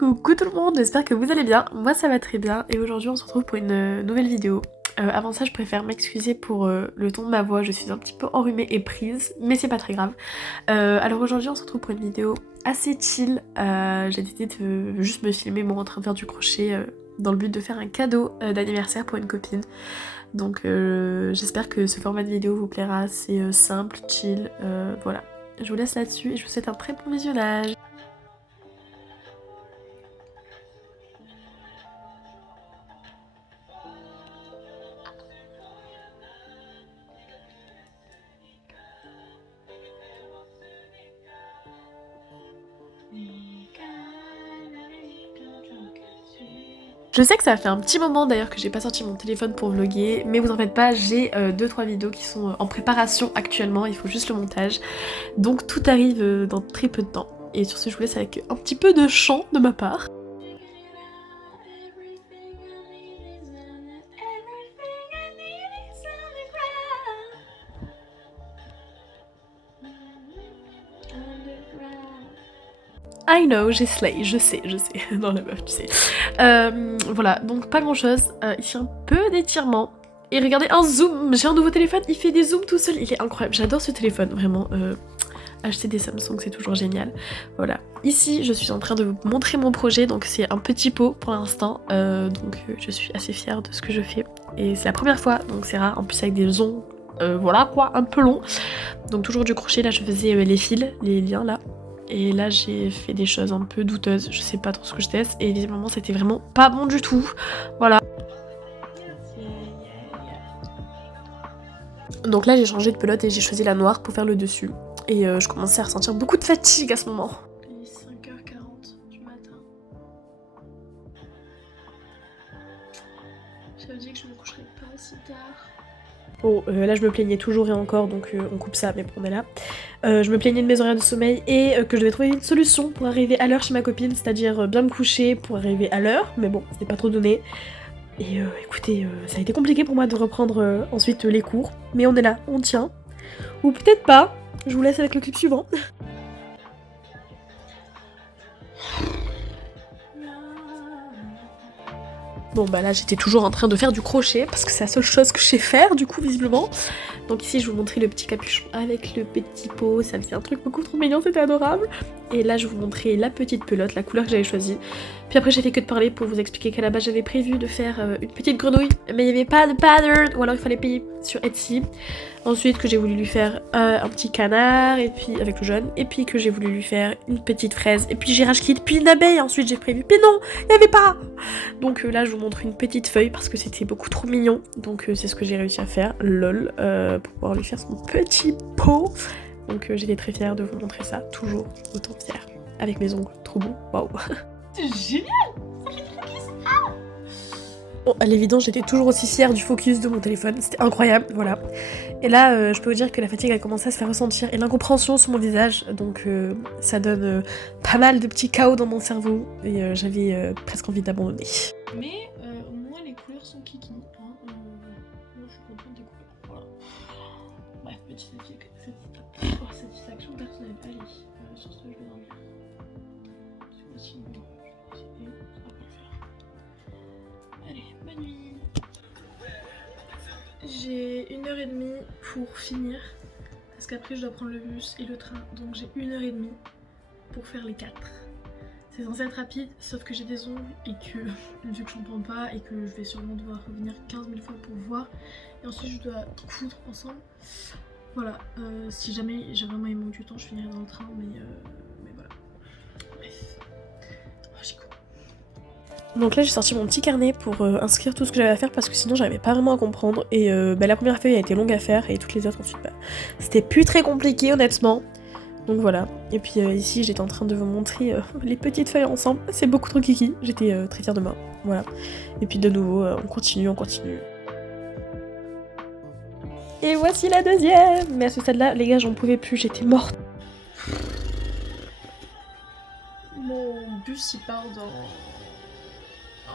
Coucou tout le monde, j'espère que vous allez bien, moi ça va très bien et aujourd'hui on se retrouve pour une nouvelle vidéo. Avant ça je préfère m'excuser pour le ton de ma voix, je suis un petit peu enrhumée et prise, mais c'est pas très grave. Alors aujourd'hui on se retrouve pour une vidéo assez chill, j'ai décidé de juste me filmer moi en train de faire du crochet dans le but de faire un cadeau d'anniversaire pour une copine. Donc j'espère que ce format de vidéo vous plaira, c'est simple, chill, voilà. Je vous laisse là-dessus et je vous souhaite un très bon visionnage. Je sais que ça fait un petit moment d'ailleurs que j'ai pas sorti mon téléphone pour vlogger, mais vous en faites pas, j'ai 2-3 vidéos qui sont en préparation actuellement, il faut juste le montage. Donc tout arrive dans très peu de temps. Et sur ce je vous laisse avec un petit peu de chant de ma part. I know, j'ai slay, je sais. Non la meuf, tu sais. Voilà, donc pas grand chose. Ici un peu d'étirement. Et regardez, un zoom, j'ai un nouveau téléphone, il fait des zooms tout seul, il est incroyable. J'adore ce téléphone, vraiment. Acheter des Samsung, c'est toujours génial. Voilà. Ici, je suis en train de vous montrer mon projet, donc c'est un petit pot pour l'instant. Donc je suis assez fière de ce que je fais. Et c'est la première fois, donc c'est rare, en plus avec des ongles, voilà quoi, un peu long. Donc toujours du crochet, là je faisais les fils, les liens là. Et là j'ai fait des choses un peu douteuses, je sais pas trop ce que je teste. Et visiblement c'était vraiment pas bon du tout. Voilà. Donc là j'ai changé de pelote et j'ai choisi la noire pour faire le dessus. Et je commençais à ressentir beaucoup de fatigue à ce moment. Il est 5h40 du matin. J'avais dit que je me coucherais pas si tard. Bon, là je me plaignais toujours et encore, donc on coupe ça, mais bon, on est là. Je me plaignais de mes horaires de sommeil et que je devais trouver une solution pour arriver à l'heure chez ma copine, c'est-à-dire bien me coucher pour arriver à l'heure, mais bon, c'était pas trop donné. Et écoutez, ça a été compliqué pour moi de reprendre ensuite les cours, mais on est là, on tient. Ou peut-être pas, je vous laisse avec le clip suivant. Bon bah là j'étais toujours en train de faire du crochet parce que c'est la seule chose que je sais faire du coup visiblement. Donc ici je vous montrais le petit capuchon avec le petit pot, ça faisait un truc beaucoup trop mignon, c'était adorable. Et là je vous montrais la petite pelote, la couleur que j'avais choisie. Puis après j'ai fait que de parler pour vous expliquer qu'à la base j'avais prévu de faire une petite grenouille, mais il n'y avait pas de pattern, ou alors il fallait payer sur Etsy. Ensuite que j'ai voulu lui faire un petit canard, et puis avec le jaune, et puis que j'ai voulu lui faire une petite fraise, et puis j'ai rajouté puis une abeille ensuite j'ai prévu, mais non, il n'y avait pas. Donc là je vous montre une petite feuille parce que c'était beaucoup trop mignon, donc c'est ce que j'ai réussi à faire, lol, pour pouvoir lui faire son petit pot. Donc j'étais très fière de vous montrer ça, toujours autant fière, avec mes ongles, trop beau, waouh. C'est génial. Bon, à l'évidence, j'étais toujours aussi fière du focus de mon téléphone, c'était incroyable, voilà. Et là, je peux vous dire que la fatigue a commencé à se faire ressentir et l'incompréhension sur mon visage, donc ça donne pas mal de petits chaos dans mon cerveau et j'avais presque envie d'abandonner. Mais au moins les couleurs sont kiki, hein, moi je suis contente des couleurs, voilà. Bref, petite satisfaction personnelle, allez, sur ce je vais dormir. Allez, bonne nuit. J'ai 1h30 pour finir, parce qu'après je dois prendre le bus et le train, donc j'ai 1h30 pour faire les 4. C'est censé être rapide, sauf que j'ai des ongles et que, vu que j'entends pas et que je vais sûrement devoir revenir 15 000 fois pour voir, et ensuite je dois coudre ensemble. Voilà, si jamais j'ai vraiment il manque du temps, je finirai dans le train, mais voilà. Bref, oh, j'y cours. Donc là j'ai sorti mon petit carnet pour inscrire tout ce que j'avais à faire parce que sinon j'arrivais pas vraiment à comprendre et la première feuille a été longue à faire et toutes les autres ensuite c'était plus très compliqué honnêtement. Donc voilà, et puis ici j'étais en train de vous montrer les petites feuilles ensemble, c'est beaucoup trop kiki, j'étais très fière de moi, voilà. Et puis de nouveau on continue. Et voici la deuxième. Mais à ce stade là les gars j'en pouvais plus, j'étais morte. Mon bus il part dans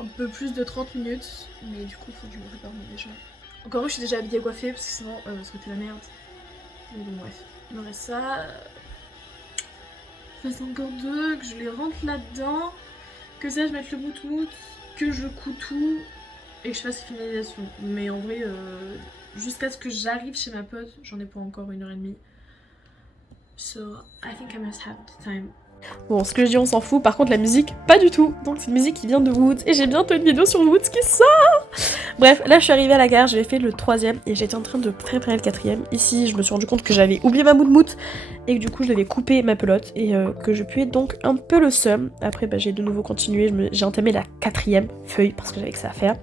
un peu plus de 30 minutes, mais du coup il faut que je me prépare déjà. Encore je suis déjà habillée et coiffée parce que sinon ça aurait été la merde. Mais bon bref, il me reste ça. Reste encore deux, que je les rentre là-dedans, que ça, je mette le mout-mout, que je couds tout et que je fasse les finalisations. Mais en vrai, jusqu'à ce que j'arrive chez ma pote, j'en ai pour encore 1h30. So, I think I must have the time. Bon, ce que je dis, on s'en fout. Par contre, la musique, pas du tout. Donc, c'est une musique qui vient de Woods. Et j'ai bientôt une vidéo sur Woods qui sort. Bref, là, je suis arrivée à la gare. J'avais fait le 3e et j'étais en train de préparer le 4e. Ici, je me suis rendu compte que j'avais oublié ma mout-mout et que du coup, je devais couper ma pelote et que je puais donc un peu le seum. Après, bah, j'ai de nouveau continué. J'ai entamé la 4e feuille parce que j'avais que ça à faire.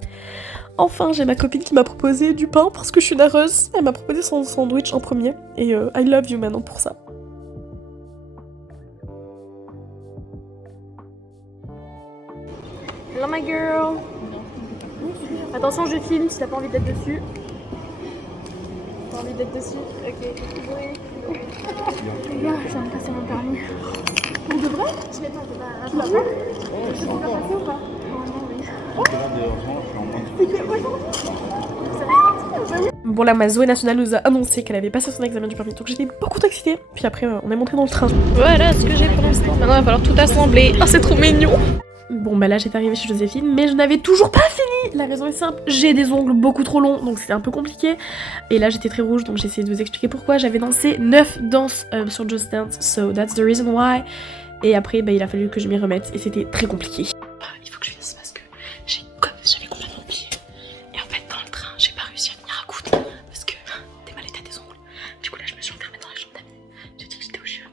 Enfin, j'ai ma copine qui m'a proposé du pain parce que je suis nareuse. Elle m'a proposé son sandwich en premier. Et I love you maintenant pour ça. Hello my girl. Attention, je filme si t'as pas envie d'être dessus. T'as envie d'être dessus? Ok. Oui. Les gars, je viens de passer mon permis. Pour de vrai? Je l'ai pas, je l'ai pas. Je peux pas passer ou pas? Bon là, ma Zoé nationale nous a annoncé qu'elle avait passé son examen du permis, donc j'étais beaucoup excitée. Puis après, on est monté dans le train. Voilà ce que j'ai pour l'instant. Maintenant, il va falloir tout assembler. Oh, c'est trop mignon. Bon bah là j'étais arrivée chez Joséphine, mais je n'avais toujours pas fini. La raison est simple, j'ai des ongles beaucoup trop longs, donc c'était un peu compliqué. Et là j'étais très rouge, donc j'ai essayé de vous expliquer pourquoi. J'avais dansé 9 danses sur Just Dance, so that's the reason why. Et après bah, il a fallu que je m'y remette, et c'était très compliqué. Il faut que je finisse parce que j'avais complètement oublié. Et en fait dans le train, j'ai pas réussi à tenir à coudre, parce que t'es mal état des ongles. Du coup là je me suis enfermée dans la chambre d'amis. J'ai dit que j'étais au chiottes.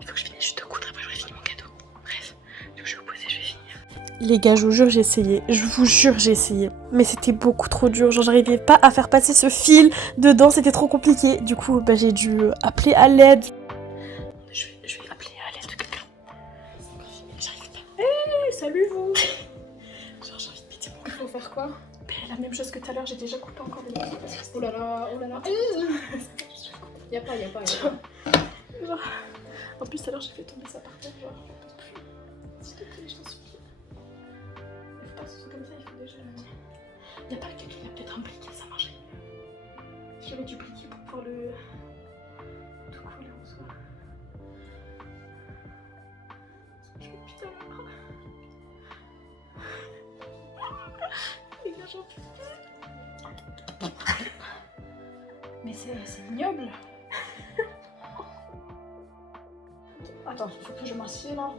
Il faut que je finisse juste de coudre, après j'aurai fini mon cadeau. Bref, du coup je vais vous poser, je vais finir. Les gars, je vous jure, j'ai essayé. Je vous jure, j'ai essayé. Mais c'était beaucoup trop dur. Genre, j'arrivais pas à faire passer ce fil dedans. C'était trop compliqué. Du coup, bah, j'ai dû appeler à l'aide. Je vais appeler à l'aide de quelqu'un. J'arrive pas. Hey, salut vous. Genre, j'ai envie de péter mon cœur. Il faut faire quoi? Bah, la même chose que tout à l'heure. J'ai déjà coupé encore des morceaux. Oh là là, oh là là. Y'a pas. Genre, en plus, tout à l'heure, j'ai fait tomber ça par terre. Genre, s'il te plaît, j'en supplie. Comme ça, il faut déjà. Il n'y a pas quelqu'un qui a peut-être un briquet, ça marchait. J'avais du briquet pour pouvoir le tout coller en soi. Je vais putain là. Les gars, j'en peux plus. Mais c'est ignoble. Attends, il faut que je m'assieds là.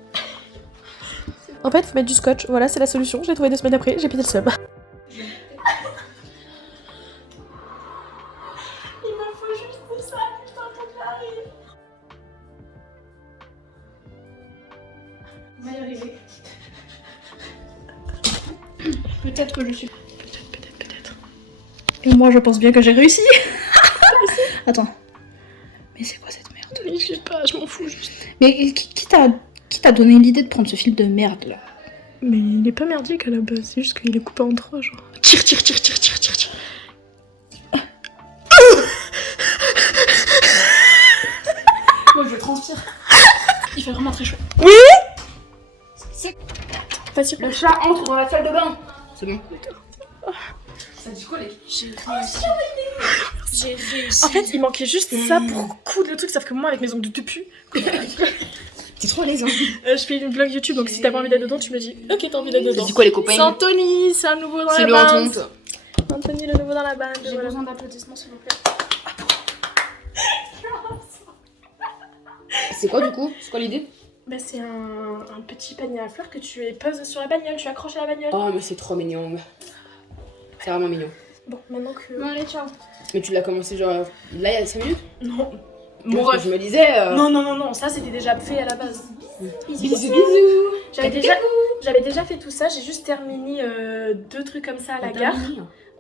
En fait, faut mettre du scotch, voilà, c'est la solution. Je l'ai trouvé 2 semaines après, j'ai pété le seum. Il me faut juste ça, putain, pour que j'arrive. On va y arriver. Peut-être que je suis. Peut-être. Et moi, je pense bien que j'ai réussi. Attends. Mais c'est quoi cette merde? Mais je sais pas, je m'en fous juste. Mais qui t'a donné l'idée de prendre ce fil de merde là? Mais il est pas merdique à la base, c'est juste qu'il est coupé en 3 genre. Tire. Moi je transpire. Il fait vraiment très chaud. Oui. C'est facile. Le chat entre dans la salle de bain. C'est bon. Ça dit quoi les? J'ai réussi. En fait il manquait juste ça pour coudre le truc, sauf que moi avec mes ongles de pu. T'es trop à l'aise, hein. Je fais une vlog YouTube, donc si t'as pas envie d'être dedans, tu me dis ok, t'as envie d'être dedans. C'est quoi les copains? C'est Anthony, c'est un nouveau dans la bande. C'est le Anthony, le nouveau dans la bande. J'ai besoin d'applaudissements, s'il vous plaît. C'est quoi du coup? C'est quoi l'idée? Bah c'est un petit panier à fleurs que tu poses sur la bagnole, tu accroches à la bagnole. Oh mais c'est trop mignon. C'est vraiment mignon. Bon, maintenant que... Bon allez, ciao. Mais tu l'as commencé genre là il y a 5 minutes? Non. Mon ref, je me disais. Non, ça c'était déjà fait à la base. Bisous. J'avais déjà fait tout ça, j'ai juste terminé 2 trucs comme ça à la gare.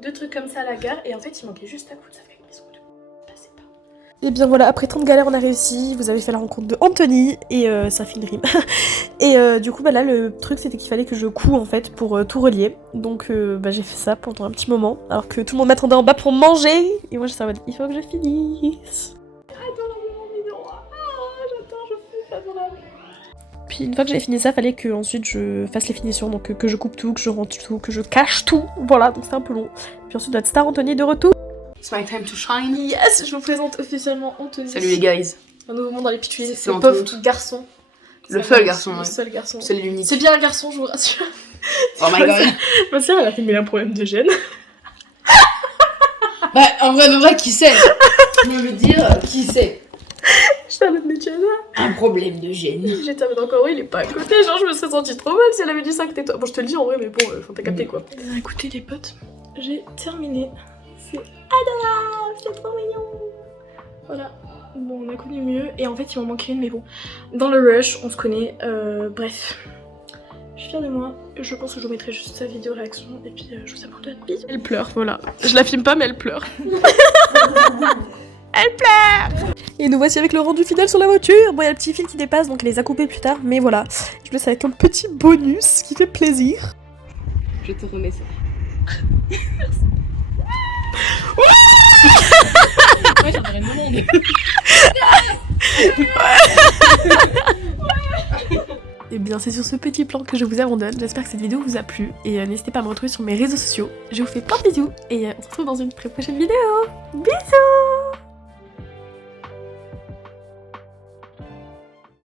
2 trucs comme ça à la gare, et en fait il manquait juste à coudre, ça fait avec mes ongles. Passez pas. Et bien voilà, après 30 galères on a réussi, vous avez fait la rencontre de Anthony, et ça fait une rime. Et du coup bah là le truc c'était qu'il fallait que je coud en fait pour tout relier. Donc bah j'ai fait ça pendant un petit moment, alors que tout le monde m'attendait en bas pour manger, et moi j'étais en mode il faut que je finisse. Puis une fois que j'ai fini ça, fallait que ensuite je fasse les finitions, donc que je coupe tout, que je rentre tout, que je cache tout, voilà, donc c'était un peu long. Puis ensuite notre star Anthony de retour. It's my time to shine. Yes, je vous présente officiellement Anthony. Salut les guys. Un nouveau monde dans les pituits, C'est ce pauvre petit garçon Le Ça seul va, garçon, Le ouais. seul garçon. C'est l'unique. C'est bien un garçon, je vous rassure. Oh my god. Ma sœur, elle a fait mais un problème de gêne. Bah, en vrai, qui sait? Je veux dire, qui sait? Je t'avais de gêne. Un problème de gêne. J'étais avec encore, il est pas à côté. Genre, je me serais sentie trop mal si elle avait dit ça que t'es toi. Bon, je te le dis en vrai, mais bon, t'as capté quoi. Écoutez, les potes, j'ai terminé. C'est adorable, c'est trop mignon. Voilà. Bon, on a connu mieux. Et en fait, il m'en manquait une, mais bon. Dans le rush, on se connaît. Bref. Je suis fière de moi. Je pense que je vous mettrai juste sa vidéo réaction. Et puis, je vous abandonne. Bisous. Elle pleure, voilà. Je la filme pas, mais elle pleure. Elle pleure. Et nous voici avec le rendu final sur la voiture. Bon, il y a le petit fil qui dépasse, donc elle les a coupés plus tard. Mais voilà. Je laisse avec un petit bonus qui fait plaisir. Je te remets ça. Ouais, j'en aurais demandé. Et bien c'est sur ce petit plan que je vous abandonne, j'espère que cette vidéo vous a plu et n'hésitez pas à me retrouver sur mes réseaux sociaux. Je vous fais plein de bisous et on se retrouve dans une très prochaine vidéo. Bisous.